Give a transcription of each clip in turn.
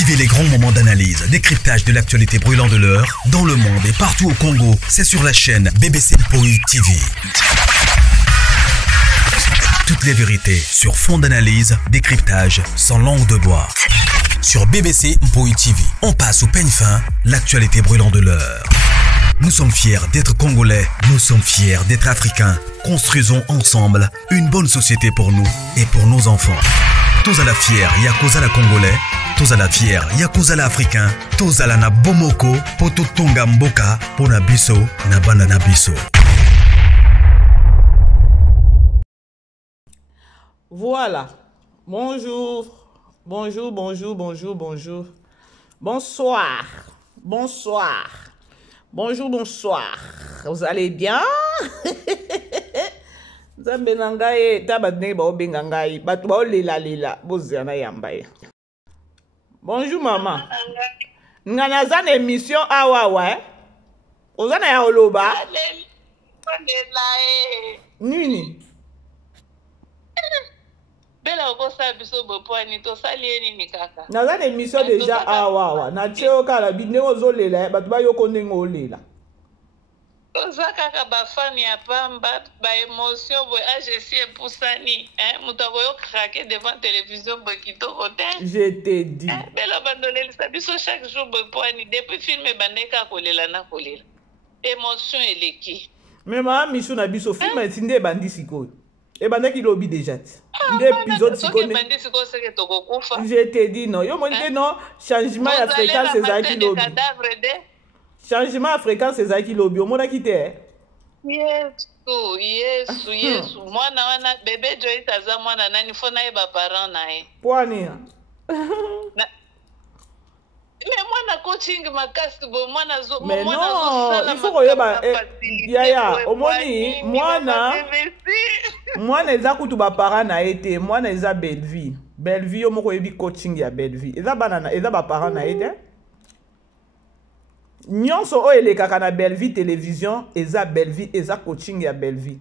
Vivez les grands moments d'analyse, décryptage de l'actualité brûlante de l'heure, dans le monde et partout au Congo. C'est sur la chaîne BBC Mpoi TV. Toutes les vérités sur fond d'analyse, décryptage, sans langue de bois. Sur BBC Mpoi TV, on passe au peigne fin, l'actualité brûlante de l'heure. Nous sommes fiers d'être Congolais, nous sommes fiers d'être Africains. Construisons ensemble une bonne société pour nous et pour nos enfants. Tous à la fière, Yakozala Congolais. Tous à la fière, Yakozala Africain. Tous à la na Bomoko, Poto Tonga Mboka, Pona Biso, na Banana Biso. Voilà. Bonjour. Bonjour, bonjour, bonjour, bonjour. Bonsoir. Bonsoir. Bonjour, bonsoir. Vous allez bien? Bonjour maman. Ngana émission awawa. Ozana ya oloba. Nini. Bela okosa biso bopwani to salieni ni kaka. Ngana émission déjà awawa. Na cheo kala bidngo zolela batu ba yoko ndenge olela. Oza kaka bafani ya pamba ba émotion boy AGC pusani muto boyo craquer devant télévision boy kitoko te. Je te dis. Bela bandoleli sa biso chaque jour boy poani depuis film bandeka kolela na kolela. Émotion eleki. Mais maman misu na biso film etinde bandi sikoyo. E bandaki lobi déjà. Des épisodes sikoyo. Je te dis non. Yo monte non changement ya fréquence ezaki lobi. Changement à fréquence ezaki lobi. Omona kite. Yesu. Mwana wana bébé Joyce aza mwana nani fona eba parent nae. Poani. Mais mwana coaching makasi bo mwana zo mais non, il faut koyeba yaya omoni mwana eza kutu ba parent na ete mwana eza belle vie yo moko yebi coaching ya belle vie eza banana eza ba parent na ete nyonso o elekaka na belle vie télévision eza belle vie eza coaching ya belle vie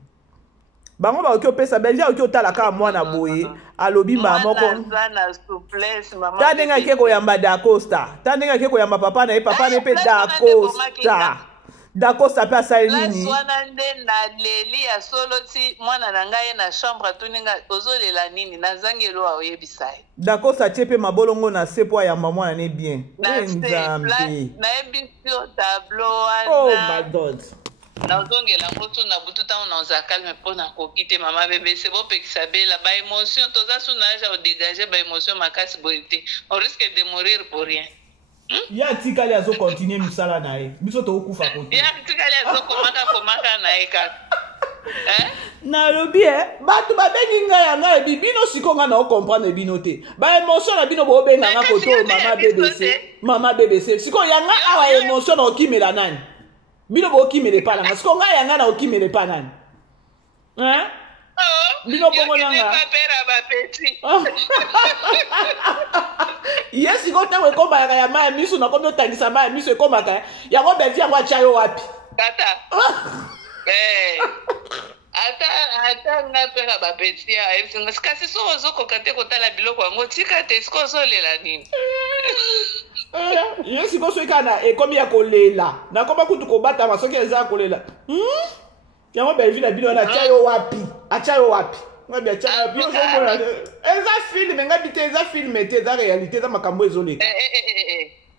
bango ba okyo pesa belle vie okyo tala ka mwana boye alobi mama ko tandenga ke koyamba Dacosta tandenga ke koyamba papa na papa ne pe Dacosta pe asali nini swana nde na leli ya solo ti mwana na ngai na chambre tuninga ozolela nini na zangelo wa oyebisai Dacosta chepe mabolongo na sepo ya mama na bien nzambe na ebisio tableau oh my god na ozongela moto na bututa on za calme pona kokite mama bébé c'est bon pekisa bela ba émotion toza sunage au dégager ba émotion makasi boité on risque de mourir pour rien. Ya tikali azo continuer misala nae biso to okufa kote ya tikali azo komaka nae kaka na lobi batu babengi nga ya nga bino sikonga na o comprendre bino te ba émotion na bino bo benga nga koto mama BBC siko ya nga awa émotion na okimela nani bino bo okimele pa nanga siko nga ya nga na okimele pa nani bino bongo nanga yesi ko tango ekomaka ya maya miso na komi otangisa maya miso ekomaka yango bevi yango atya yo wapi tata ata nga pera bapeti ya kasi so ozokoka te kotala biloko yango tika te siko ozolela nini yesi ko soki kana ekomi ya kolela nakoma kutu kobatama soki eza kolela yango bevi na bino na atya yo wapi ngabi atya yo wapi eza filme ngabi te eza filme te eza réalité eza makambo ezoleka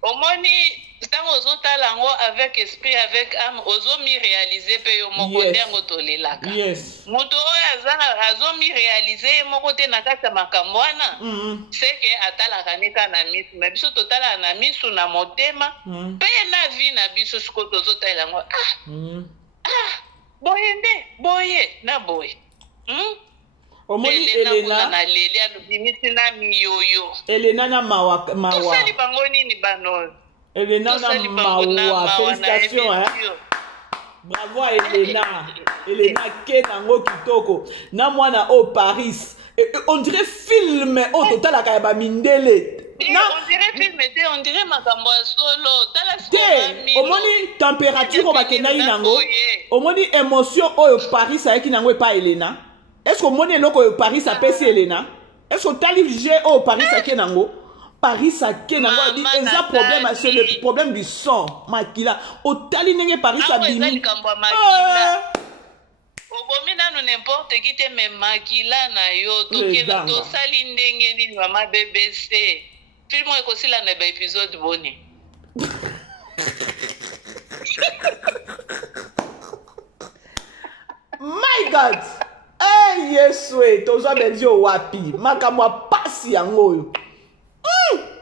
omoni ntango ozotala yango avec esprit avec âme ozomi réaliser mpe yo moko nde yango tolelaka moto oyo azomi réaliser ye moko te na kati ya makambo wana seke atalaka neka na misu me biso totalaka na misu na motema mpe na vie na biso siko tozotalela yango boye nde boye na boye omoni Elena na leli alobimisi na miyoyo Elena na mawa tosali bango nini bano Elena na mawa félicitations bravo à Elena ke nango kitoko na mwana au Paris on dirait film au total la kaya ba mindele on dirait film te on dirait makambo solo tala te omoni température o bakenda inango omoni émotion au Paris ayaki nango pa Elena est-ce que omoni eloko Paris apesi Elena est-ce que tali G au Paris ayaki nango Paris a ken nango dit eza problème, c'est le problème du sang makila otali nenge Paris a bimi obomi nanu n'importe qui te me makila na yo tokena tosali ndenge nini mama BBC film ekosila na ba épisode boni. My God, eh Yesu tozwa benzio wapi makamwa pasi yango oyo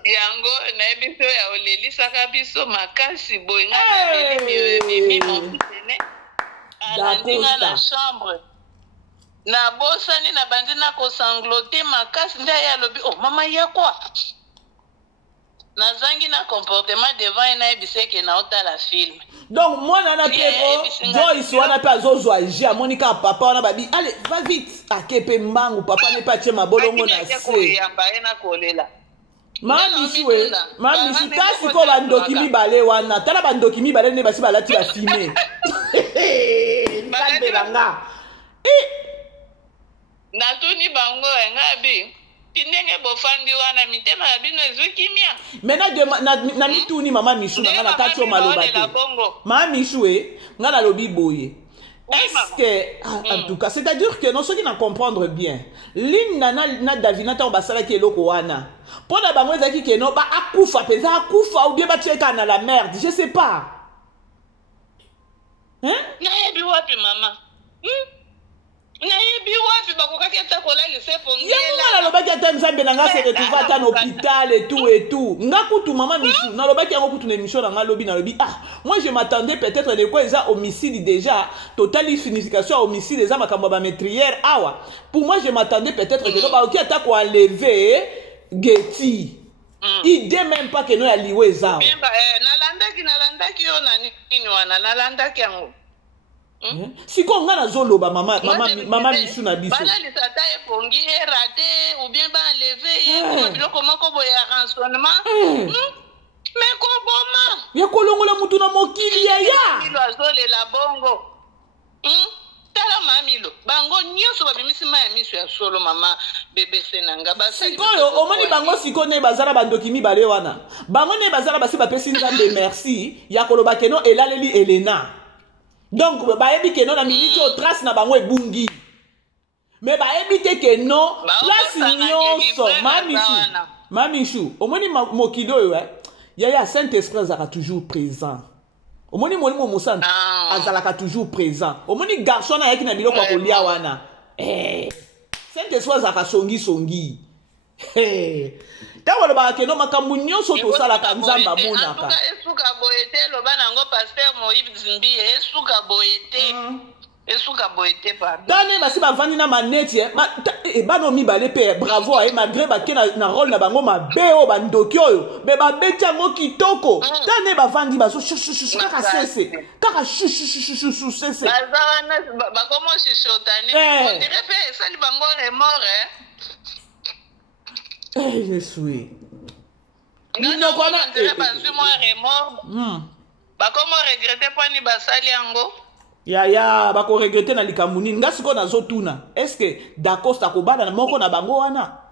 yango na biso ya olelisaka biso makasi boye ngana mimi mokitene alandinga na chambre na bosani na bandi na kosanglote makasi nde ya lobi oh mama yakwa nazangi na comportement devant na ebiseke na otala film. Donc moi na peko Joyce wana pe azozwa jia monika papa wana babi allez va vite akepe mbangu papa ne pa chema bolongo na se Mami tasi ko bandoki mibale wana tala bandoki mibale ne basi balati la filmer Mbelanga natuni bango ngabi ndenge bofandi wana mitema ya bino ezwikimia maintenant na mituni mama Michou ngana kati o maloba te mama Michou ngana lobi boye est-ce que en tout cas c'est-à-dire que non ceux qui n'en comprendre bien Linda na Davina ta basala ki eloko wana pona bango ezaki ke no ba akufa peza akufa ou bien ba cheka na la merde je sais pas hein na yebi wapi mama nayebi wapi bakokaki ata kolalisa epongiela yango nalobaki ata nzambe na nga se retrouve ata na hôpital et tout nga kutu mama Michou nalobaki yango kutu na émission na nga lobi nalobi moi je m'attendais peut-être de quoi eza homicide déjà totali signification à homicide eza makambo ba meurtrière awa pour moi je m'attendais peut-être que no baoki ata ko enlever Getty idée même pas que no ya liwe eza nalandaki yo na nini wana nalandaki yango siko nga nazoloba mama Michou na biso balalisa ata epongi erate ou bien baenleve biloko moko boye ya rançonnement mais koboma yakolongola mutu na mokili yaya milo azolela bongo tala mamilo bango nyonso babimisi ma ya miso ya solo mama BBC nanga sikoyo omoni bango siko ne bazala bandoki mibale wana bango ne bazala basi bapesi nzambe merci ya koloba keno elaleli Elena. Donc baebi ke non na minute au trace na bango ebungi mais baebi te ke non place nyonso mami Michou omoni mokili oyo yaya Saint-Esprit azalaka toujours présent omoni molimo mosana azalaka toujours présent omoni garçon ayaki na biloko ya kolia wana Saint-Esprit azalaka songi tango lobaka keno makambo nyonso tosalaka nzambe amonaka esuka boyete loba nango pasteur Moïse Zimbi esuka boyete pardon tane basi bavandi na maneti bano mibale pe bravo malgré bake na rôle na bango mabe oyo bandoki oyo me babeti yango kitoko tane bavandi bazo kaka sese kaka sese baza wana bakomo shishotani on dirait pe esali bango remords je suis. Non, bakomo regretter pani basali yango. Ya bako regretter na likamuni nga siko nazotuna. Est-ce que Dacosta kobana na moko na bango wana?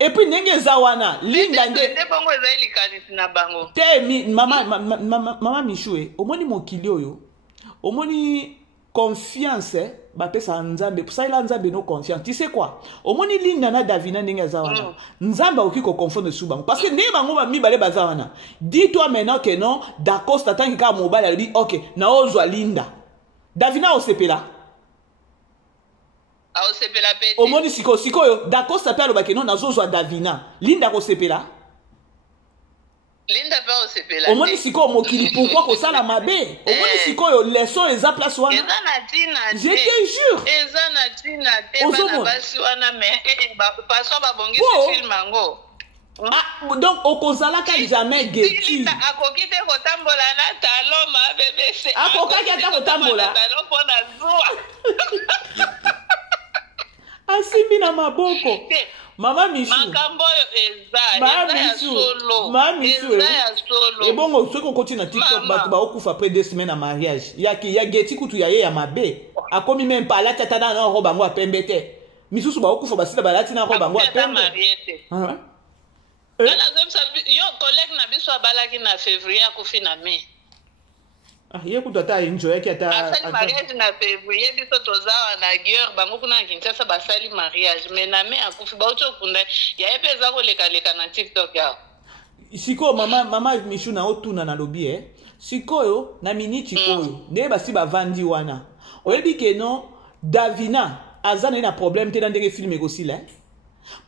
Et puis ndenge za wana Linda nde bango ezali kanisi na bango. Te mama Michou omoni mokili oyo. Omoni confiance bapesa nzambe pusaila nzambe no confiance tu sais quoi omoni Linda na Davina ndenge za wana nzambe oki ko confondre sous bango parce que ndenge bango ba mibale baza wana dis-toi maintenant que non Dacosta tangi ka mobile ali OK na ozwa Linda Davina osepela peti omoni siko yo Dacosta pe alobaki non nazozwa Davina Linda osepela Linda pa osepela omoni siko mokili pourquoi ko sala mabe omoni siko yo leçon eza place wana eza na tina je te jure eza na tina te bana basi wana mais paso babongi film mango donc okozalaka jamais Getty Linda akokite kotambola na talon ma BBC akokaki ata kotambola talon pona zuwa asimbi na maboko Mama Michou makambo eza ya solo Mama Michou et bon ceux qui continuent na TikTok ba okufa après 2 semaines à mariage ya Getty kutu ya mabe akomi même pas la tata na roba ngo apembete misusu ba okufa basila balati na roba ngo apembe Yo collègue na biso abalaki na février akufi na mai. Ah, ye kuto ata enjoy ki ata asali mariage na février biso tozawa na guerre bango kuna na Kinshasa basali mariage mais na mai akufi bauti okunda yaye mpe eza koleka na TikTok yao. Sikoyo mama Michou na otuna na lobi sikoyo na miniti oyo nde basi bavandi wana oyebi ke no Davina aza na problème te na ndenge film ekosila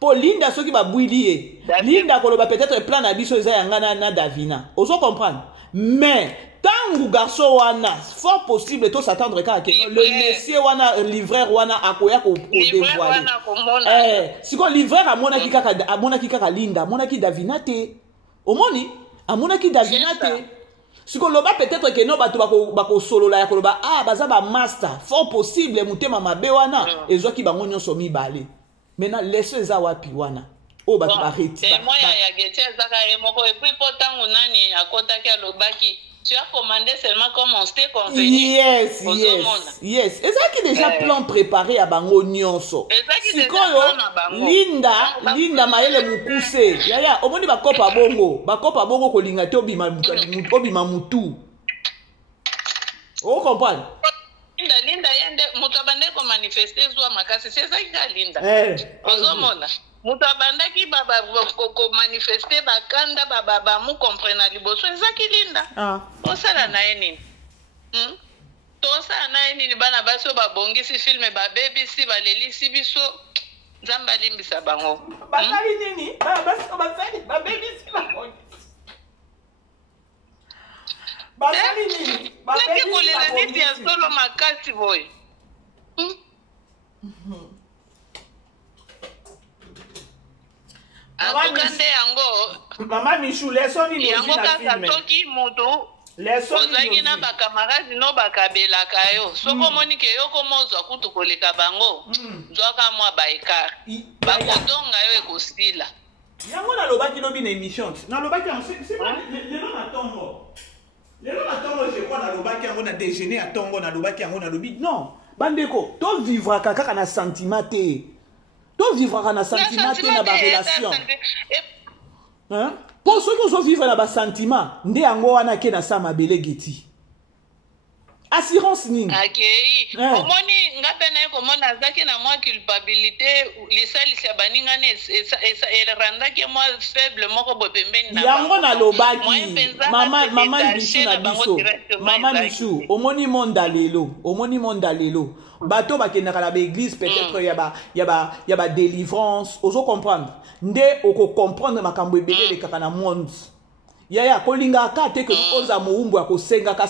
po Linda soki babwili ye Linda koloba peut-être plan na biso eza yanga na Davina ozo comprendre mais tangu garçon wana fort possible to s'attendre kaka ke le monsieur wana livreur wana akoya ko dévoiler sikoyo livreur amonaki kaka Linda amonaki Davina te omoni amonaki Davina te siko loba peut-être que no bato bako solola ya koloba baza ba master fort possible mutema mabe wana ezwaki bango nyonso mibale maintenant leso eza wapi wana o bato bareti moi ya gete ezaka ye moko et puis potango nani akotaki alobaki tu as commandé seulement comme on s'était convenu. Yes. Ezaki déjà plan préparé à bango nyonso. Sikoyo Linda mayele mukuse. Yaya, omoni bakopa bongo kolinga te obima mutu. O comprendre? Linda yende mutabande ko manifester zwa makasi c'est ça qui Linda. Ozomona. Mutu abandaki ko manifester bakanda baba mu comprendre liboso ezaki Linda. Osala na nini? Tosala na nini bana baso babongisi filme babebisi balelisi biso nzamba limbisa bango. Basali nini? Baso basali babebisi bango. Basali nini? Babebisi kolela neti ya solo makasi boy. Abukande yango Mama Michou leso nini yango kaka toki moto ozangi na bakamaradi no bakabelaka yo soko moni ke yo komozwa kutu koleka bango zwaka mwa baekar bakotonga yo ekosila yango nalobaki lobi na émission nalobaki lelo na tongo je crois nalobaki yango na déjeuner ya tongo nalobaki yango nalobi non bandeko to vivre kaka na sentiment te to vivre na sentiment te na ba relation pour ceux qui ont vivre na ba sentiment nde yango wana ke na sa mabele geti assurance nini omoni ngape na ko mona zaki na moi culpabilité lisalisi baninga ne elle randaki moi faible moko bopembeni na yango na lobaki mama Michou na biso mama Michou omoni monda lelo bato bakendaka na l'église peut-être ya ba délivrance ozo comprendre nde oko comprendre makambo ebele le kaka na monde yaya kolinga ka te ke oza moumbu akosengaka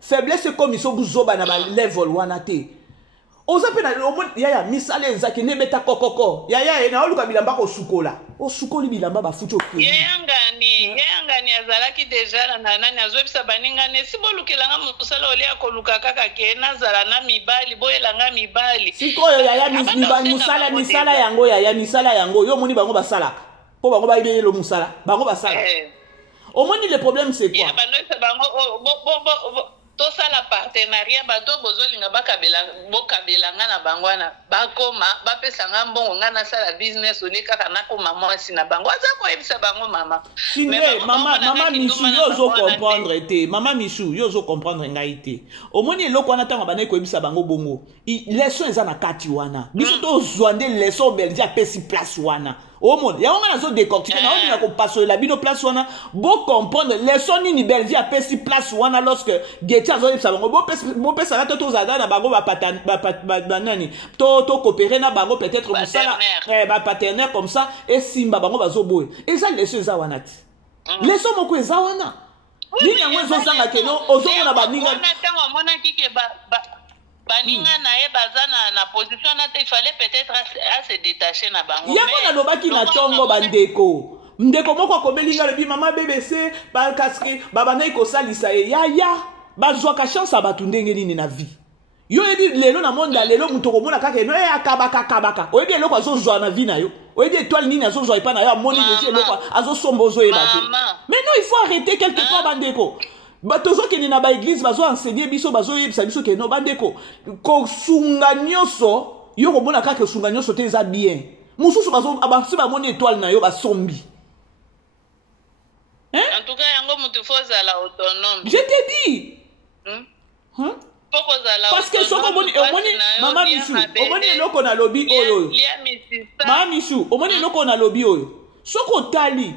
faiblesse comme iso buzoba na ba level wana te oza pe na yaya misale ezaki ne beta kokoko yaya na oluka bilamba ko sukola o sukoli bilamba ba fucho ke yangani azalaki déjà na nani azobisa baninga ne sibolukelanga musala ole akoluka kaka ke nazala na mibali boyelanga mibali sikoyo yaya misala yango yaya misala yango yo moni bango basala po bango ba ibelo musala bango basala omoni le problème c'est quoi tosala partenariat bato bozolinga bokabelanga na bango wana bakoma bapesanga mbongo nga nasala business one kaka nakoma mwasi na bango aza koyebisa bango mama mama Michou yo ozo comprendre te mama Michou yo ozo comprendre ngai te omoni eloko wana ntango bandaki koyebisa bango bongo leson eza na kati wana biso tozwa nde leson belgi apesi place wana omona yango nga nazo décortiquer na olinga kopasolela bino place wana bo comprendre leson nini belgi apesi place wana lorsque Geti azoyebisa bango bopesaka to tozala na bango banani to coopérer na bango peut-être mosala bapartenaire comme ça esimba bango bazoboye eza leson eza wana te leson moko eza wana nini yango ezozanga keno ozomona baninga baninga na ye baza na position na te il fallait peut-être à se détacher na bango yango nalobaki na tongo bandeko ndeko moko akomelinga lobi mama BBC bakaske babandaki kosalisa ye yaya bazwaka chance bato ndenge nini na vie yo yebi lelo na monde lelo mutu komona kaka eno akabaka oyebi eloko azozwa na vie na yo oyebi étoile nini azozwa epa na yo amoni lesi eloko azosomba ozoyeba te mais non il faut arrêter quelque part bandeko tozokende na baeglise bazoenseigner biso bazoyebisa biso keno bandeko kosunga nyonso yo komona kaka kosunga nyonso te eza bien Moussousou basi ba moni étoile na yo ba sombi. Hein? En tout cas, yango mutu foza la autonome. Je t'ai dit. Hein? Parce que soko omoni Maman Michou, omoni eloko na lobby oyo. Maman Michou, omoni eloko na lobby oyo. Soko tali.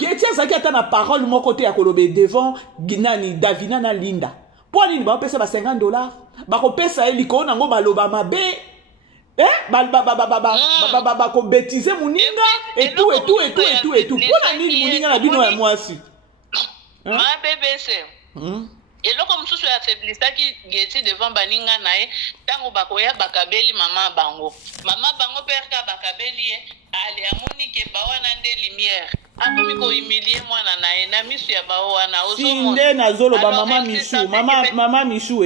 Geti azaki ata na parole moko te ya kolobe devant Ginani Davina na Linda. Po nini ba pesa ba $50 ba ko pesa eliko nango baloba mabe. Ko bêtiser muninga et tout. Pona nini muninga na bino ya mwasi. Ma BBC. Et là comme ça affaiblissa qui Geti devant baninga nae tango bakoya bakabeli mama bango perka bakabeli ale amoni ke bawana nde lumière akomi ko humilier mwana nae na misu ya bawana ozomo sinde na zolo ba mama Michou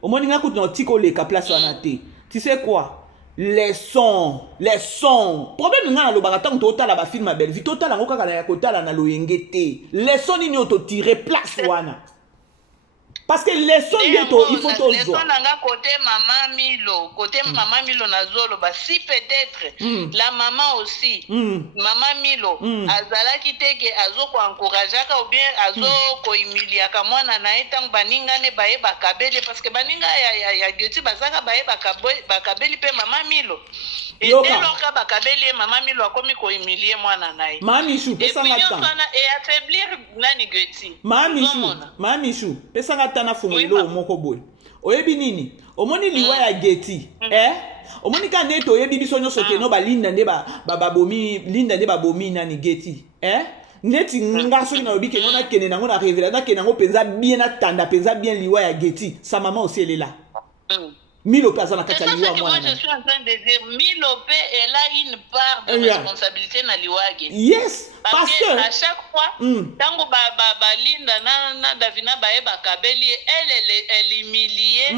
omoni nga kutu na tiko leka place wana te. Tu sais quoi? Les sons. Problème nga na lobaka tango totala ba film belle vie totala ngo kaka na ya kotala na loyenge te. Les sons nini oto tirer place wana. Parce que les sons bientôt, il faut tout les sons nanga côté Maman Milo na zolo ba si peut-être la maman aussi Maman Milo azala kiteke azo ko encourager ka ou bien azo ko humilier ka mwana na etang baninga ne bae bakabeli parce que baninga ya Geti bazaka bae bakabeli pe Maman Milo. Et dès lors que bakabeli Maman Milo akomi ko humilier mwana na e. Maman Michou pesa ngata. Et affaiblir nani Geti. Maman Michou pesa ngata na fungelo moko boy. Oyebi nini? Omoni liwa ya Geti. Omoni ka neto oyebi biso nyoso ke no ba linda nde ba bomi nani Geti. Neti nga so na obi ke ngona kene nango na révéler na kene nango penza bien atanda penza bien liwa ya Geti. Sa maman aussi elle est là. Milo Pé na kati ya liwa mwana. Moi je suis en train de dire Milo Pé elle a une part de responsabilité na liwa Geti. Yes, parce que à chaque fois tango ba linda na Davina ba kabeli elle humilier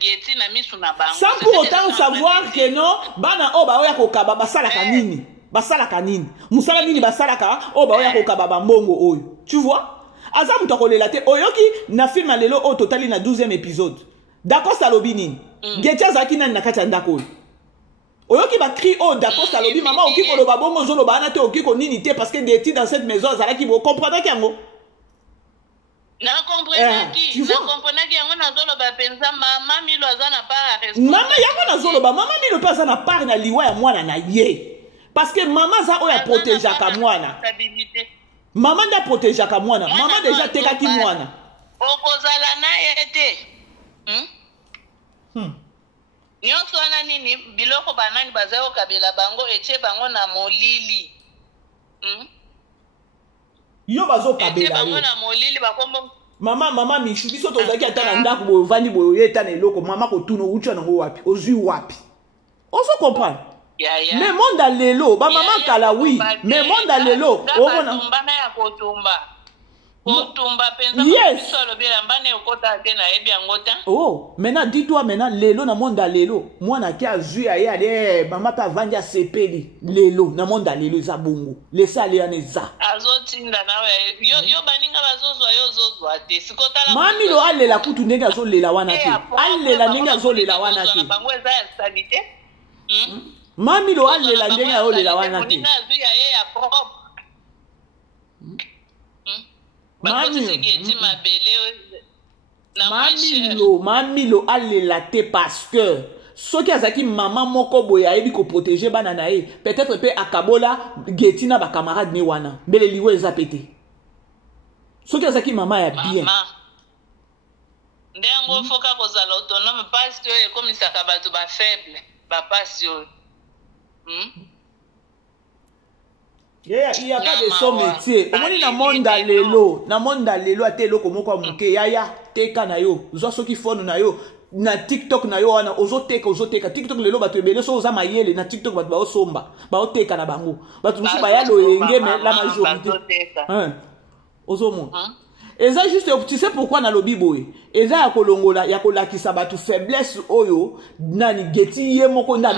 Geti na misu na bango. Sans pour autant savoir que non bana o ba oya kokaba basalaka nini. Basalaka nini. Musala nini basalaka o ba oya kokaba bambongo oyo. Tu vois? Aza mutokolela te oyoki na film lelo au total na 12e épisode. D'accord salobi nini? Geti azaki nani na kati ya ndako oyo. Oyoki ba cri oh d'accord salobi maman oki ko loba bongo zo loba na te oki ko nini te parce que Geti dans cette maison azalaki bo comprendre yango. Na comprendre ki yango na zo loba penza Maman Milo azana pas responsable. Maman yango na zo loba Maman Milo penza na part na liwa ya mwana na ye. Parce que maman za oya protéger ka mwana. Maman da protéger ka mwana. Maman déjà tekaki mwana. Okozala na yete. Nyonso wana nini biloko banani bazayo kabela bango eche bango na molili. Yo bazo kabela yo. Bango na molili bakombo. Mama Michou biso tozaki ata na ndako bo vandi bo yeta na eloko mama ko tuno ucha nango wapi ozui wapi. On se comprend. Mais monde à lelo ba maman kala oui mais monde à lelo o bona mbana ya kotumba. Yes. Oh, maintenant dis-toi maintenant lelo na monde lelo. Moi na ki azui aye ale maman pa vandi a sepeli lelo na monde lelo za bongo. Laisse aller aneza. Azotinda na yo baninga bazozwa yo zozwa te. Sikotala. Mami lo alela kutu ndenge azo lela wana te. Alela ndenge azo lela wana te. Bango eza ya salite. Mami lo alela ndenge azo lela wana te. Mami lo alela te parce que ce qui azaki maman moko boya ebi ko protéger bana na e peut-être pe akabola Geti na ba camarade ne wana mbele liwe eza pété ce qui azaki maman ya bien ndengo foka kozala autonome parce que comme ça ka bato ba faible ba passion. Il y a pas de son métier. Omoni na monde lelo ate loko moko muke yaya teka na yo. Zo soki phone na yo na TikTok na yo wana ozoteka TikTok lelo bato ebele so oza mayele na TikTok bato ba osomba ba oteka na bango. Bato musu ba ya lo yenge mais la majorité. Ozomo. Et ça juste tu sais pourquoi na lobi boy. Et ça ya kolongola ya kolakisa bato faiblesse oyo nani Geti ye moko na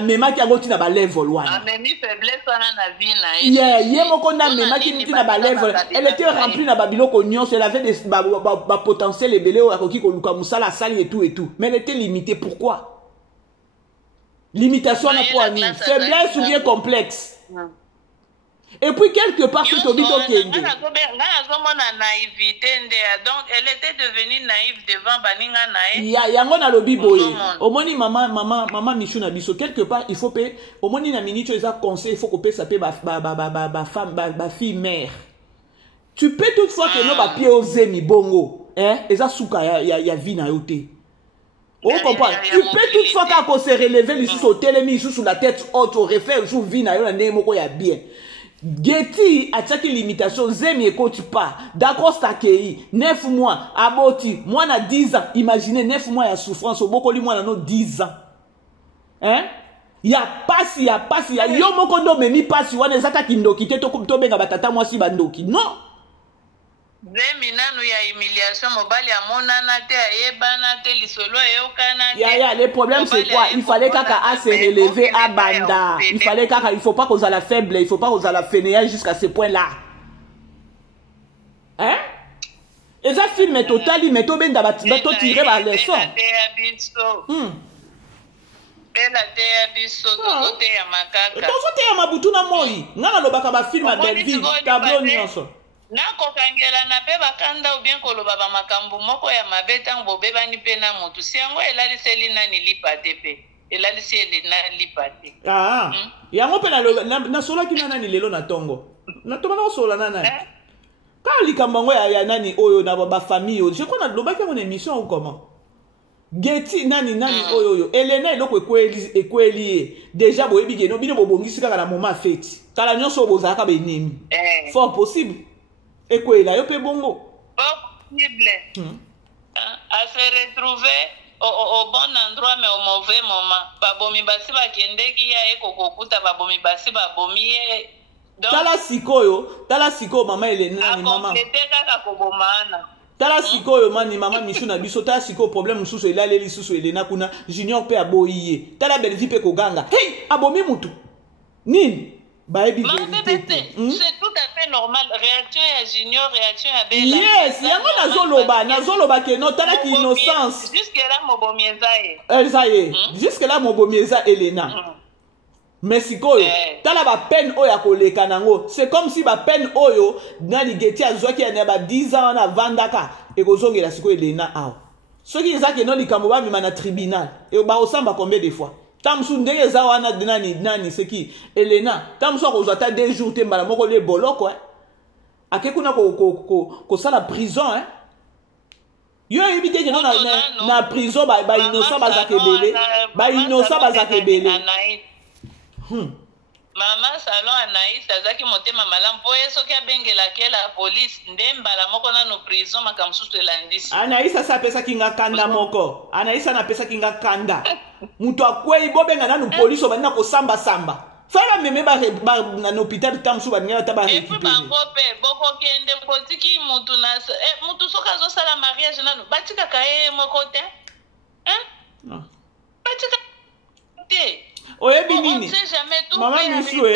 mema ki ngoti na ba level wana. Amemi faiblesse wana na vie na ye moko na mema ki nti na ba level. Elle était remplie na babiloko nyonso, elle avait des ba potentiel ebele oyo akoki koluka musala sali et tout. Mais elle était limitée pourquoi? Limitation na quoi ni faiblesse ou bien complexe. Et puis quelque part c'est Tobito Kende. Donc elle était devenue naïve devant baninga nae. Yango na lobi boye. Omoni maman Michou na biso quelque part il faut pe omoni na minute eza conseil il faut que pe ça pe ba femme ba fille mère. Tu peux toutefois que no ba pied aux zemi bongo, hein? Eza souka ya vie na yote. On comprend. Tu peux toutefois quand se relever les sous au télémi sous la tête haute au refaire sous vie na yo na ndemo ya bien. Getty a tchaki limitation zemi ekoti pas d'accord stakei 9 mois aboti moi na 10 ans imaginez 9 mois ya souffrance au bokoli moi na no 10 ans hein ya pasi ya yo moko ndo memi pasi wana ezaka kindoki te to benga batata moi si bandoki non zemi nanu ya humiliation mobali amonana te ayebana te lisolo eyokana te ya le problème c'est quoi il fallait kaka à se relever à banda il fallait kaka il faut pas qu'on a la faible il faut pas qu'on a la fainéant jusqu'à ce point là hein et ça film est total mais to benda bato tirer la leçon bela te ya biso tozote ya makaka tozote ya mabutu na moi ngana lobaka ba film à belle vie tableau nyonso na kokangela na pe bakanda ou bien koloba ba makambo moko ya mabe tango bobebani pe na mutu si yango elaliseli nani lipa te pe elalisi ele na lipa te yango pe na solaki na nani lelo na tongo na toma na sola na nani ka likambo ngo ya nani oyo na ba famille oyo je crois na lobaki ngo na émission ou comment Getty nani oyo Elena eloko ekweli déjà boyebi geno bino bobongisi kaka na moment fête kala nyonso bozaka benemi fort possible Ekwela yo pe bongo possible à se retrouver au bon endroit mais au mauvais moment babomi basi bakendeki ya ekokokuta babomi basi babomi ye tala sikoyo mama Elena ni mama kaka kobomana tala sikoyo mani mama Michou na biso tala sikoyo problème mususu elaleli susu Elena kuna junior pe aboyiye tala belle vie pe koganga hey abomi mutu nini baebi c'est tout à fait normal réaction ya junior réaction ya bella yes yango nazoloba ke no tala ki innocence jusque là mobomi ezaye jusque là mobomi eza Elena mais sikoyo tala ba peine oyo akoleka nango c'est comme si ba peine oyo nani Getty azwaki ya ba 10 ans na vandaka ekozongela sikoyo Elena awa soki ezaki no likambo bamema na tribunal e ba osamba combien de fois Tamsu ndenge eza wana nani seki Elena tamsu akozwa ta 2 jours te mbala moko le boloko akekuna ko sala prison yo ebite ke na prison ba innocent bazaka ebele Mama salon Anaïs azaki motema malamu po soki abengelaki la police nde mbala moko nano prison makamsusu elandisi Anaïs asapesaki nga kanda moko Anaïs anapesaki nga kanda mutu akwei bobenga nanu police obandina kosamba fala meme na hôpital tamsu baninga ta ba récupérer et puis bango pe boko kende potiki mutu na mutu soka azosala mariage nanu batikaka ye moko te batika te oyebi nini mama Michou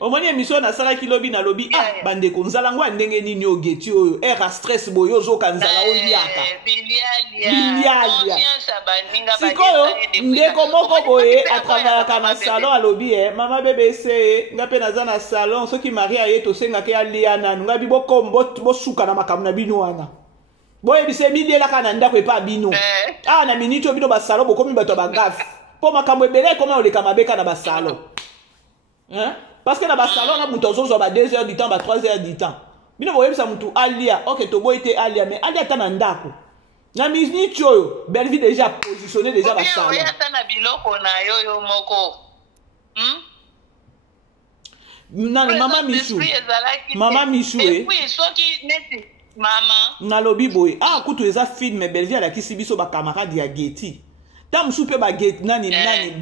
omoni émission na sala kilobi na lobi bande ko nzala ngwa ndenge nini o Getty oyo era stress boyo zoka nzala oliaka bilialia sikoyo ndeko moko boye atravaillaka na salon alobi mama BBC nga pe naza na salon soki maria ye tosengaki alia nanu nga bi bosuka na makambo na bino wana boyebise bilielaka na ndako epa bino na minute bino basalo bokomi bato bagafi po makambo ebele koma oleka mabeka na basalo parce que na basalo na mutu azozwa ba 2 heures du temps ba 3 heures du temps bino boyebisa mutu alia ok toboyi te alia mais alia ata na ndako na minute oyo belle vie déjà positionné déjà basalo oya ata na biloko na yo moko nani mama Michou oui soki neti mama nalobi boye kutu eza film belle vie alakisi biso ba camarade ya Getty tamsu pe ba Getty nani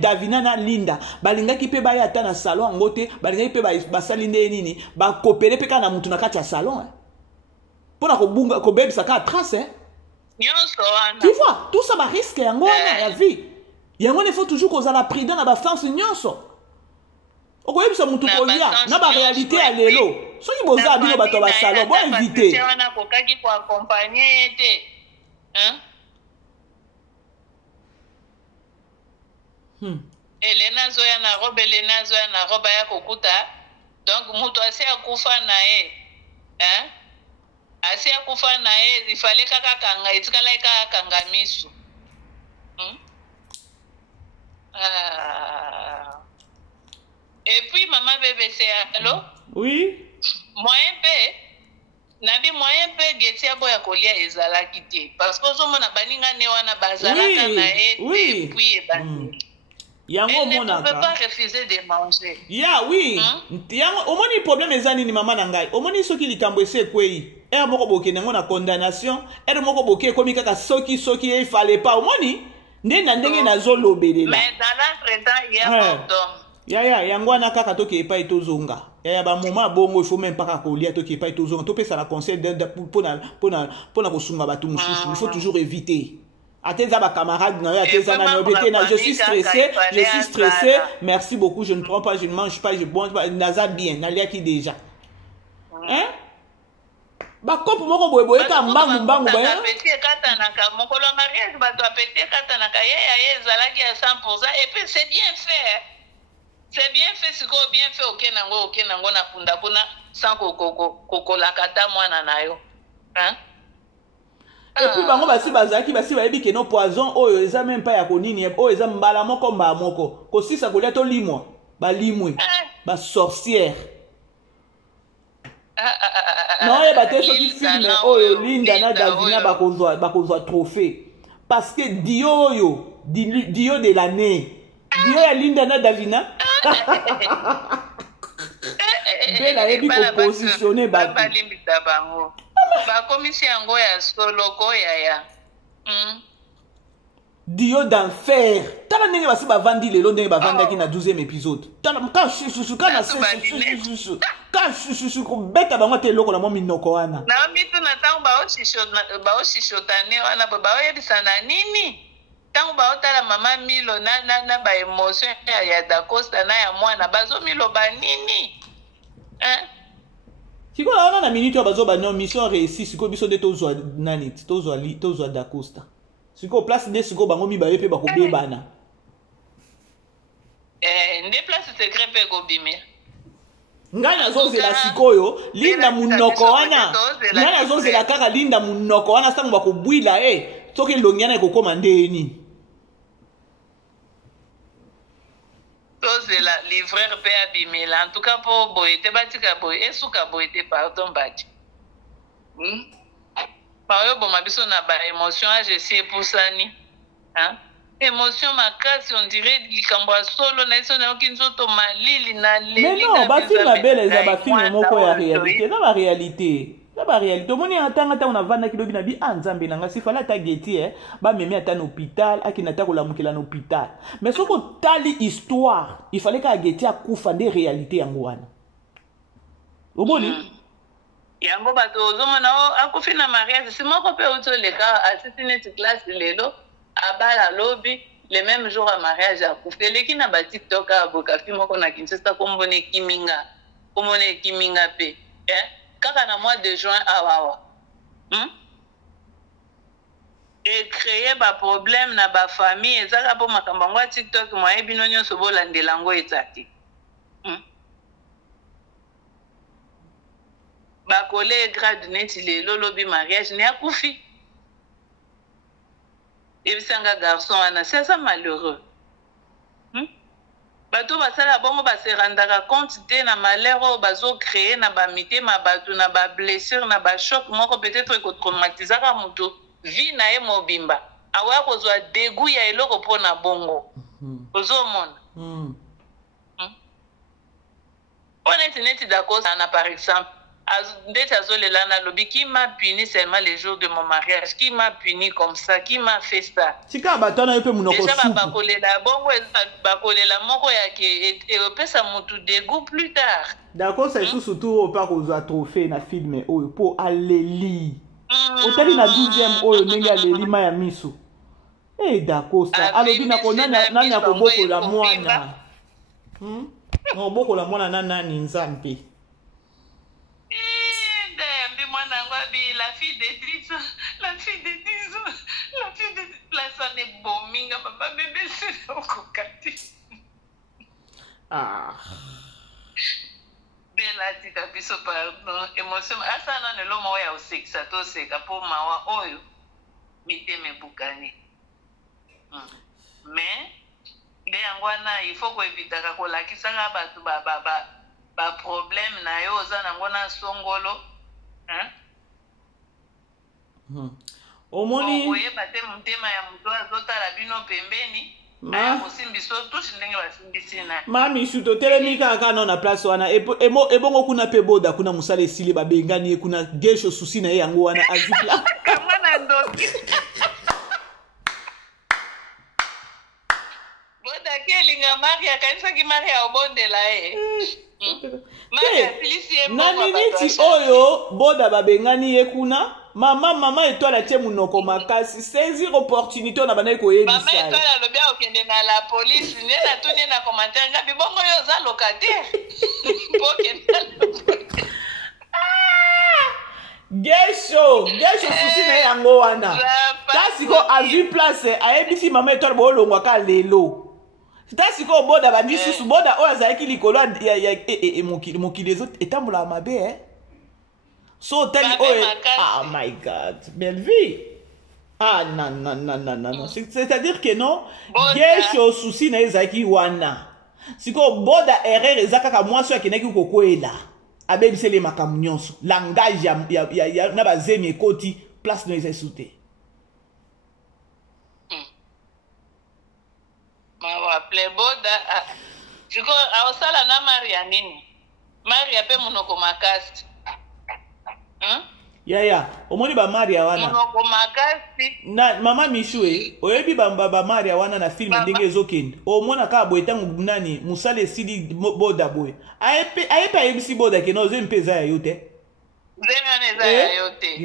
Davina na Linda balingaki pe baya ata na salon yango te balingaki pe basali nde nini bakopele pe kana mutu na kati ya salon mpona kobunga kobebisa ka trace nyonso wana tu vois tout ça ba risque yango wana ya vie yango ne faut toujours kozala prudent na ba France nyonso okoyebisa mutu kolia na ba réalité ya lelo soki boza bino bato ba salon bo invité wana kokaki ko accompagner ete Elena zoya na robe, Elena zoya na robe ya kokuta. Donc mutu asi akufa na ye. Hein? Asi akufa na ye, il fallait kaka kanga, etikala kaka kanga misu. Et puis maman BBC, allô? Oui. Moyen pe nabi moyen pe geti abo ya kolia ezala kite parce que zo mona baninga ne wana bazalaka na e oui. Puis ebandi. Yango mona on ne peut pas refuser de manger. Ya oui. Yango omoni problème ezani ni mama na ngai. Omoni soki likambo ese kwei. Er moko boke nango na condamnation, er moko boke komi kaka soki il fallait pas. Omoni ndenge ndenge nazo lobelela. Mais dans l'entretemps il y a pardon. Ya yango wana kaka toke epa etozonga. Ya ba moment bongo il faut même pas kolia toke epa etozonga. To pesa na conseil pona kosunga batu mususu. Il faut toujours éviter. Ateza ba camarade na ateza na nobete na je suis stressé. Merci beaucoup, je ne prends pas, je ne mange pas, je bois pas, naza bien, nalia ki déjà. Hein? Ba kopo moko boye ka mbangu ba. Petit kata na ka mokolo mariage ba to petit kata na ka ye ezalaki à 100% et puis c'est bien fait. C'est bien fait, c'est bien fait, ok nango na punda kuna sans koko la kata mwana na yo. Hein? Et puis bango basi bazaki basi bayebi ke no poison oyo eza même pas ya konini oyo eza mbala moko mba moko ko sisa kolia to limwa ba limwe ba sorcière. Non ye bate soki film oyo Linda na Davina bakozwa trophée parce que Dio de l'année. Dio ya Linda na Davina. Bela yebi ko positionner ba limita bango. Ba komisi yango ya soloko ya. Dio d'enfer. Tala ndenge basi bavandi lelo ndenge bavandaki na 12e épisode. Tala ka shushushu kana shushushu. Ka shushushu ko beta bango te loko na mo minoko wana. Na mitu na tango ba oshishotane wana ba oyebisa na nini? Tango ba otala mama Milo na ba emotion ya Dacosta na ya mwana bazo Milo ba nini? Hein? Siko wana na minute bazo ba no mission réussi siko biso de tozwa nani tozwa Dacosta. Siko place de siko bango mi ba yepe ba ko bebana. Nde place secret pe ko bimé. Ngai nazozela sikoyo Linda munoko wana. Ngai nazozela kaka Linda munoko wana sango ba ko bwila soki longiana ekokoma ndeni. La livreur pe abimela en tout cas pour boyete batika boy esuka boyete pardon bati par yo boma biso na ba émotion je sais pour ça ni hein émotion makasi on dirait likambo solo na iso na okinzoto malili na leli. Mais non ba film na belle za ba film moko ya réalité na ba réalité. La réalité, tout le monde est en train de vendre qui doit bien ensemble. Si fallait ta guetti, bah même à un hôpital, à qui n'a pas la mouquille en hôpital. Mais ce qu'on tali histoire, il fallait qu'à guetti à couper des réalités en Gouane. Au bon lit. Yango bato ozomona akufi na mariage si moko pe auto le cas assassiné toute classe lelo abala lobby le même jour à mariage akufi leki na ba TikTok aboka fi moko na Kinshasa kombone kiminga pe kaka na mois de juin awawa et créer ba problème na ba famille ezaka po makambo ngwa TikTok moye bino nyonso bolandela ngo etati ba collègue grade net lelo lobi mariage ne akufi et bisanga garçon ana c'est ça malheureux bato basala bongo base randaka compte te na malheur oyo bazo créer na bamite mabato na ba blessure na ba choc moko peut-être ko traumatisaka moto vie na ye mobimba awa kozwa dégoût ya eloko pona bongo ozomona honnêtement d'accord na par exemple qui m'a puni seulement les jours de mon mariage, qui m'a puni comme ça, qui m'a fait ça. Déjà, bakolela bongo bakolela moko yake et opesa mutu dégoût plus tard. D'accord, c'est surtout au pas aux trophée na film pour Aleli. Hôtel na 12e oyo ndenge Aleli ma ya miso. D'accord ça. Alobi na kona nani akoboko la mwana. No boko la mwana nani nzambe. La fille de 10 ans, la fille de 10 ans, la fille de la sonne bominga papa bébé c'est au kokati. Bela tika biso pardon émotion asana ne lo moya osekisa to seka po mawa oyo miteme bukani mais nde yango wana il faut koevitaka kolakisaka bato ba problème na yo oza nango na songolo omoni oyeba te motema ya moto azotala bino pembeni mami shu totelemi kaka no na place wana ebongo kuna pe boda kuna musala esili babengani ye kuna gesho susi na ye yango wana azipla boda kelinga maria kanisaki maria obondela ye na miniti oyo boda babengani ye kuna mama étoile atie munoko makasi saisir opportunité na bana koyebisa mama étoile alobi okende na la police nde na tuni na commentaire ngabi bongo yo za locataire gesho susi na yango wana tasiko azwi place ayebisi mama étoile bolongwaka lelo tasiko boda bandi susu boda oyo azalaki likolo ya mokili ezo etambola mabe so tell you, oh my God, belle vie. Ah non. C'est-à-dire que non, gesho souci na ezaki wana. Siko boda erreur ezaka ka mwaso akenaki kokoela. Abebisele makamu nyonso. Langage ya na bazemi ekoti place no ezasute. Mawa play boda. Siko awsala na Maria nini? Maria pe munoko makasi. Ya omoni ba Maria wana na mama Mishue oyebi ba Maria wana na film ndenge ezokende omona ka boye tangu nani musale esili boda boye ayepe ayebisi boda ke no zempe za ya yote zemene za ya yote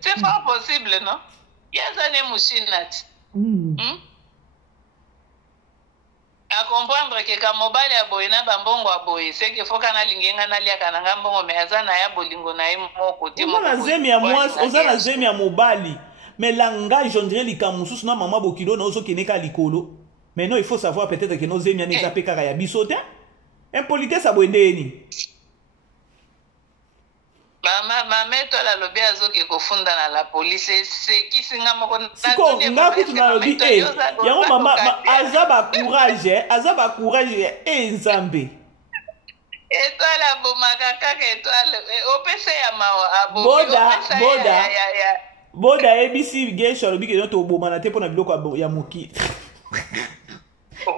c'est pas possible non yazane mushinati a comprendre que ka mobile ya boye na bambongo ya boye c'est que faut kana lingenga na lia kana ngambongo me azana ya bolingo na ye moko ti moko na zemi ya mwasi ozana zemi ya mobali mais langage on dirait likamususu na mama bokilo na ozokene ka likolo mais non il faut savoir peut-être que nos zemi ya neza pe kaka ya biso te impolitesse abwendeni mama étoile alobi azoke kofunda na la police esekisinga moko siko nga kutu nalobi yango mama aza bacourage nzambe étoile abomaka kaka étoile opesa ya mawa boda ayebisi gesho alobi ke noto obomana te mpona biloko ya mokili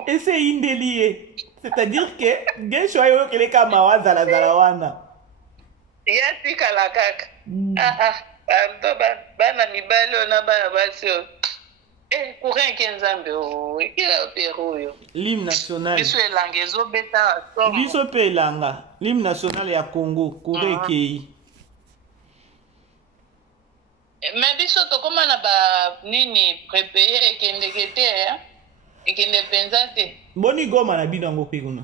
ese indeli ye c'est-à-dire que gesho ayokeleka mawa azalazala wana ya tikala kaka banto bana mibali oyo na bana basi oyo courant ke nzambe ekela opero oyo l'hymne national biso elanga ezobeta biso mpe elanga l'hymne national ya Congo courant ekei me biso tokóma na banini prépeye ekendeke te ekende mpenza te mboni goma na bino yango mpe kuna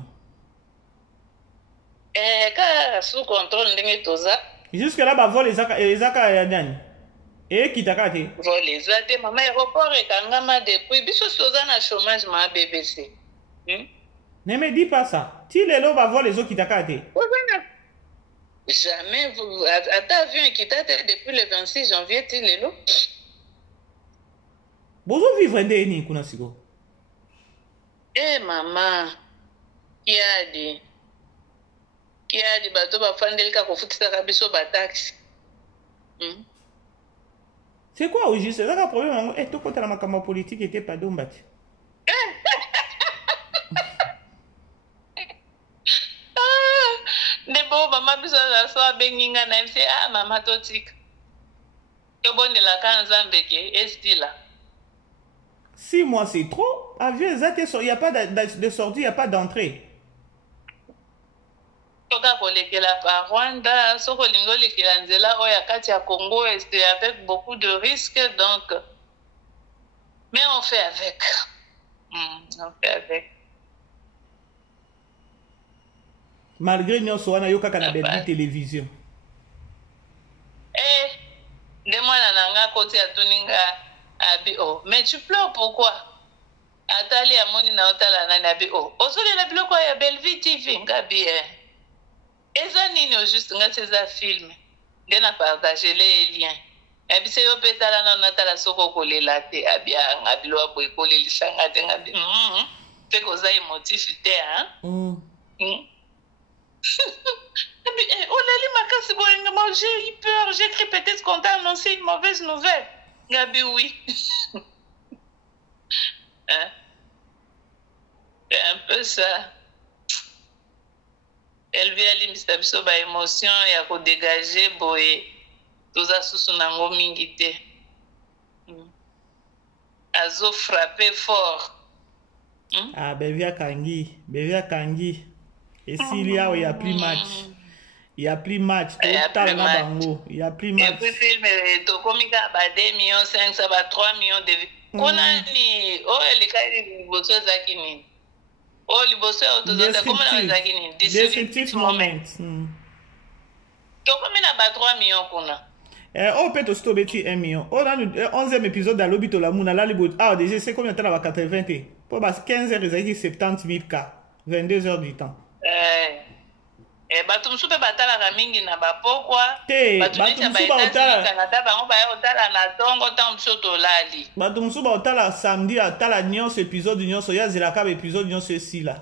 ka sous contrôle ndenge toza jusque là ba vol ezaka ya nani kitaka te vol eza te mama aéroport ekangama depuis biso toza na chômage ma BBC ne me dis pas ça ti lelo ba vol ezokitaka te jamais ata avion ekita te depuis le 26 janvier ti lelo bozo vivre nde ni kuna siko mama kiadi bato bafandelika kofutisaka biso bataxi c'est quoi au juste ezaka problème yango tokotala makambo ya politique ete padomba te nde bo mama biso azaso abenginga na mse mama totika tobondelaka nzambe ke estila 6 mois c'est trop avion eza te il y a pas de sortie il y a pas d'entrée toka kolekela pa Rwanda soko olingi olekela nzela oyo kati ya Congo c'est avec beaucoup de risques donc mais on fait avec malgré nyonso wana yo kaka na bedi télévision nde mwana na nga koti atuninga abi mais tu pleures pourquoi Atali amoni na otala nani abi osole na biloko ya Bellevue TV ngabi eza nini au juste nga c'est film ngena partager les liens ebise yo petala na natala soko kolela te abia ngabilo abo ekolelisa ngate ngabi te koza emotif te hein Oleli makasi boyenga moi j'ai eu peur j'ai cru peut-être qu'on t'a annoncé une mauvaise nouvelle ngabi oui. Hein? C'est un peu ça. Elle vient limiter biso ba émotion ya ko dégager boye. Toza susu nango mingi te. Azo frapper fort. Ah Bevia Kangi. Et s'il y a il y a plus match. Il y a plus match. Il y a plus match. Et puis film to komika ba 2 millions 500 ba 3 millions de kuna ni elikali liboso zaki nini liboso otozoza komona zaki nini descriptive moment tokomena ba 3 millions kuna peut aussi beti 1 million dans le 11e épisode dans l'obito la muna là déjà c'est combien de temps va 80 pour 15 heures ils 70 000 cas 22 heures du temps bato mosusu mpe batalaka mingi na bapokwa bato mosusu baotalaka bango baya kotala na ntongo ntango mosusu tolali bato mosusu baotala samedi atala nyonso épisode nyonso ya zelaka baépisode nyonso esila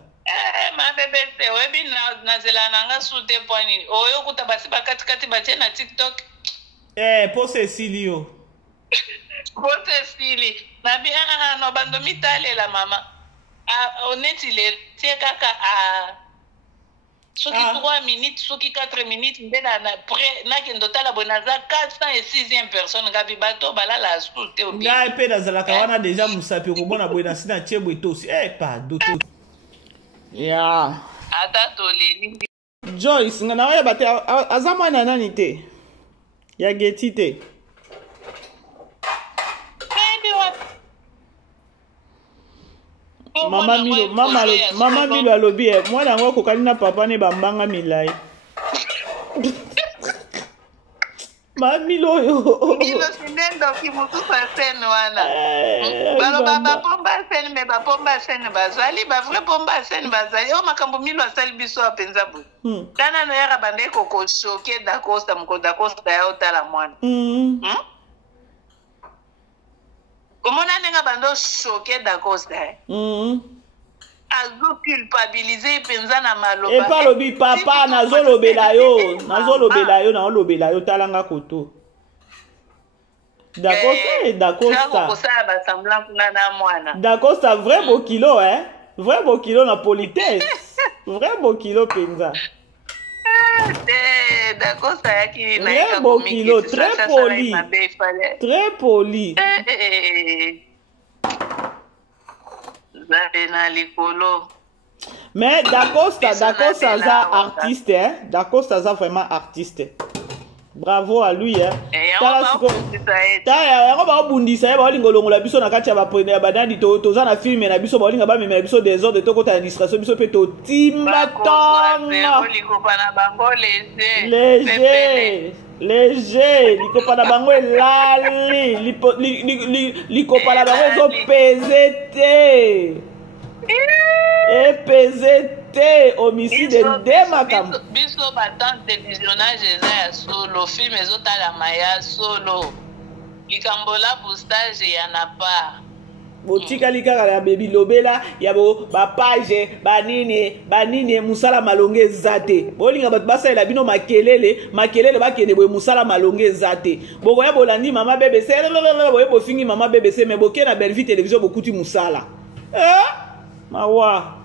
mabebe te oyebi nazela nanga su te mpo nini oyo okuta basi bakatikati batie na tiktok poso esili yo poso esili nabi no bando mitalela mama oneti le tie kaka soki 3 minutes soki 4 minutes nde nakende otala boye naza 406e personne ngabi bato balala su te ngai mpe nazalaka wana deja mosapi okomona boye na si na tie boye tosi pardon ya ata toleli Joyce nga naoyeba te aza mwana nani te ya Geti te mama Milo alobi mwana yango akokani na papa ne bambanga milai Milo oyo Milo sinendoki mosusu asene wana baloba bapomba asene me bapomba asene bazali bavrai pomba asene bazali oyo makambo Milo asali biso apenza boye tana no yaka bande kokoshoke dakosta mokodakosta ya otala mwana komona ndenge bando choke dakosta azo culpabiliser penza na maloba epa lobi papa nazolobela yo naolobela yo talanga koto Dacosta vrai beau kilo vrai beau kilo na politesse vrai beau kilo penza très beau kilo très poli mais Dacosta aza artiste Dacosta aza vraiment artiste bravo à lui yango baobundisa ye baolinga olongola biso na kati ya bapene ya badandi toza na filme na biso baolinga bamemela biso desordre tokota na distraction biso mpe totimba tonga léger likopa na bango elali likopa na bango ezopeze te epeze te homicide nde makambo biso batante de visionnage eza ya solo film ezotalama ya solo likambo la boostage ya na part botikali kaka ya bebi lobela ya bapage banini musala malonge eza te bolinga bato basalela bino makelele bakende boye musala malonge eza te bokoya bolandi mama BBC boye bofingi mama BBC me boke na Bellevue télévision bokuti musala mawa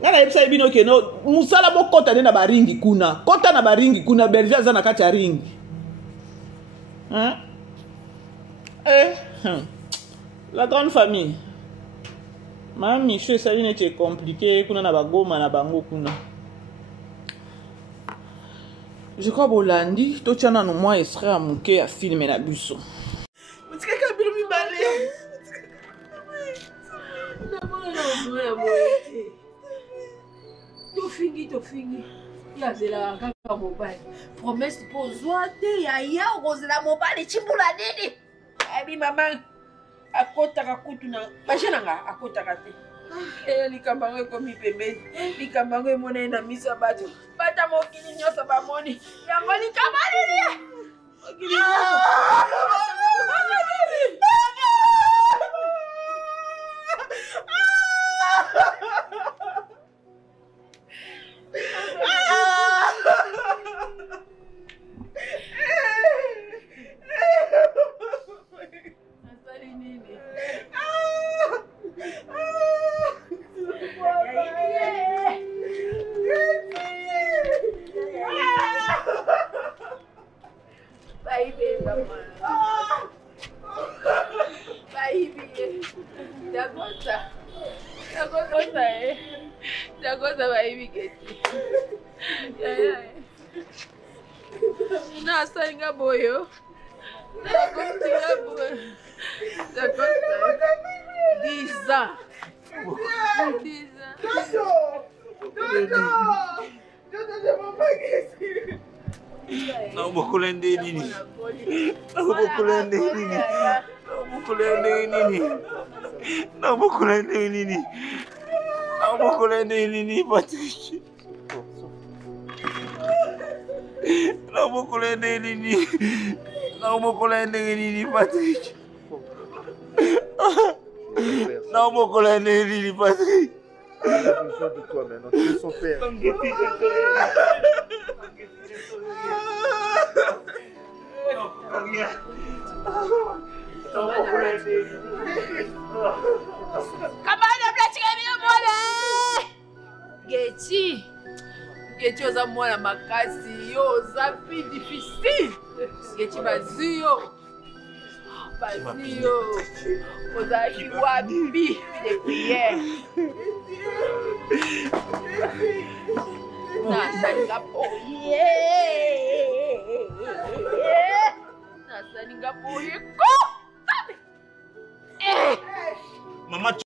nga nayebisa bino keno musala bokota nde na baringi kuna kota na baringi kuna Bellevue aza na kati ya ringi la grande famille mama Micho esali neti compliqué kuna na bagoma na bango kuna je crois bolandi totia nano mwa extrait ya moke ya filme na biso otikaka bino mibale tofingi yazela kaka mobali promesse mpo ozwa te yaya okozela mobali cimbula nini ebi mama akotaka kutu na bashe nanga akotaka te. Likambo yango ekomi pembeni, likambo yango emonani na miso ya bato bata mokili nyonso bamoni yango likambo nini mokili nasalinga boyo nakotinga boyo d'accord 10 ans Nakubukulende nini? Nakubukulende nini? Nakubukulende nini? Nakubukulende nini? Nakubukulende nini, Patrick? Nakubukulende nini? Nakubukulende nini, Patrick? Nakubukulende nini, Patrick? Il a besoin de toi maintenant, tu es son père. Geti oza mwana makasi yo oza fi difficile Geti baziyo ozalaki wapi de priere nasalinga poye nasalinga poye ko Mama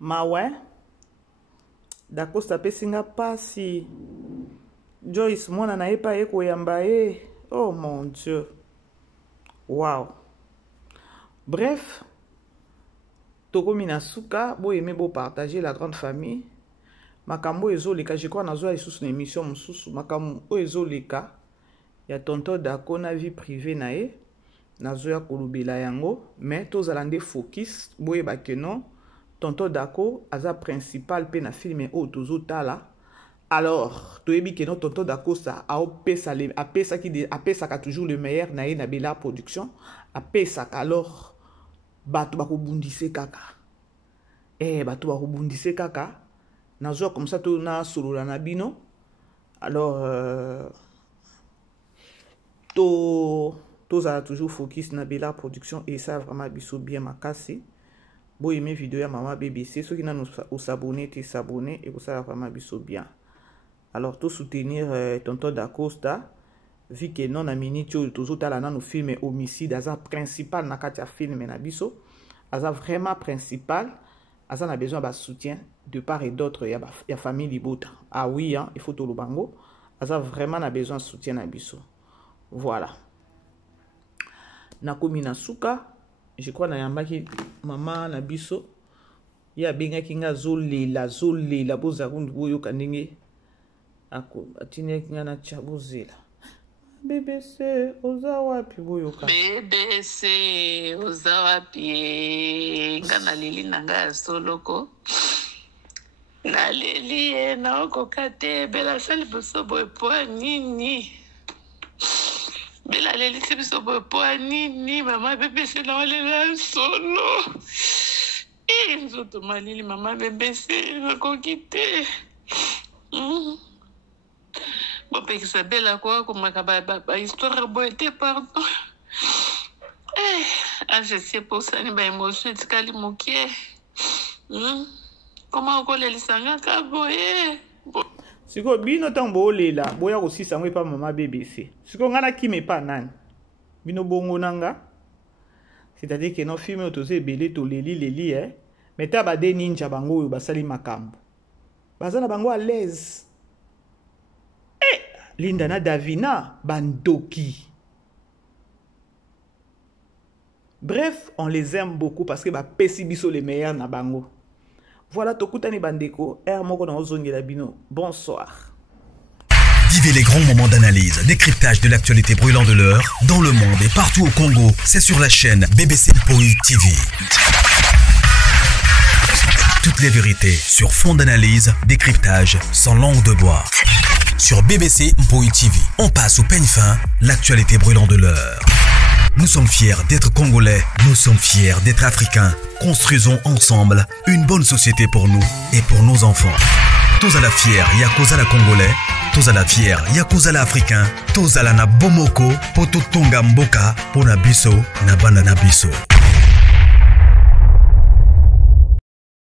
mawe Dacosta pesinga pasi Joyce mwana na epa ekoyamba ye. Oh mon Dieu. Wow. Bref, tokomi na suka bo aimer bo partager la grande famille. Makambo ezoleka, je crois nazo lisusu na émission mususu makambo ezoleka ya tonton Dako na vie privée na ye nazo ya kolubela yango mais tozala nde focus boyeba ke non tonton Dako aza principal pe na film o tozotala. Alors toyebi ke non tonton Dako sa apesaka toujours le meilleur na ye na Bela Production apesaka. Alors bato bakobundise kaka bato bakobundise kaka nazo comme ça to na solola na bino. Alors tozala toujours focus na Bela Production et ça vraiment biso bien makasi. Bo aimer vidéo ya Mama BBC ceux qui n'ont pas s'abonner te s'abonner et ça vraiment biso bien. Alors tout soutenir tonton Dacosta vu que non na minute tozotala na no film homicide aza principal na kati ya film na biso aza vraiment principal aza na besoin de soutien de part et d'autre ya famille Libota. Ah oui hein, il faut tout le bango aza vraiment na besoin de soutien na biso. Voilà. Nakomi na suka je crois na yambaki mama na biso ya benga kinga zolela boza kundu boyo kandenge ako atine kinga na chabozela BBC oza wapi boyo ka BBC oza wapi ngana lili nanga soloko na lili na okokate bela sali bosobo po nini Bela leli biso po nini mama BBC na wale solo nzoto malili mama BBC nakokite bopekisa Bela kwa komaka ba histoire boye te pardon je sais pour ça ni ba émotion etikali mokie comment okolelisanga ka boye siko bino tambo olela boya kosisa ngo epa mama BBC siko ngana kime pa nani bino bongo nanga c'est-à-dire que no film otoze ebele to leli mais ta ba de ninja bango oyo basali makambo bazana bango à l'aise Linda na Davina bandoki Bref, on les aime beaucoup parce que pesi biso les meilleurs na bango. Voilà, tokutani bandeko, moko na ozongi la bino. Bonsoir. Vivez les grands moments d'analyse, décryptage de l'actualité brûlant de l'heure, dans le monde et partout au Congo. C'est sur la chaîne BBC Mpoi TV. Toutes les vérités sur fond d'analyse, décryptage sans langue de bois. Sur BBC Mpoi TV, on passe au peigne fin l'actualité brûlant de l'heure. Nous sommes fiers d'être Congolais, nous sommes fiers d'être Africains. Construisons ensemble une bonne société pour nous et pour nos enfants. Tous à la fière, Yakozala Congolais, tous à la fière, Yakozala Africain, tous à la na Bomoko, Poto Tonga Mboka, Pona Biso, na Banda na Biso.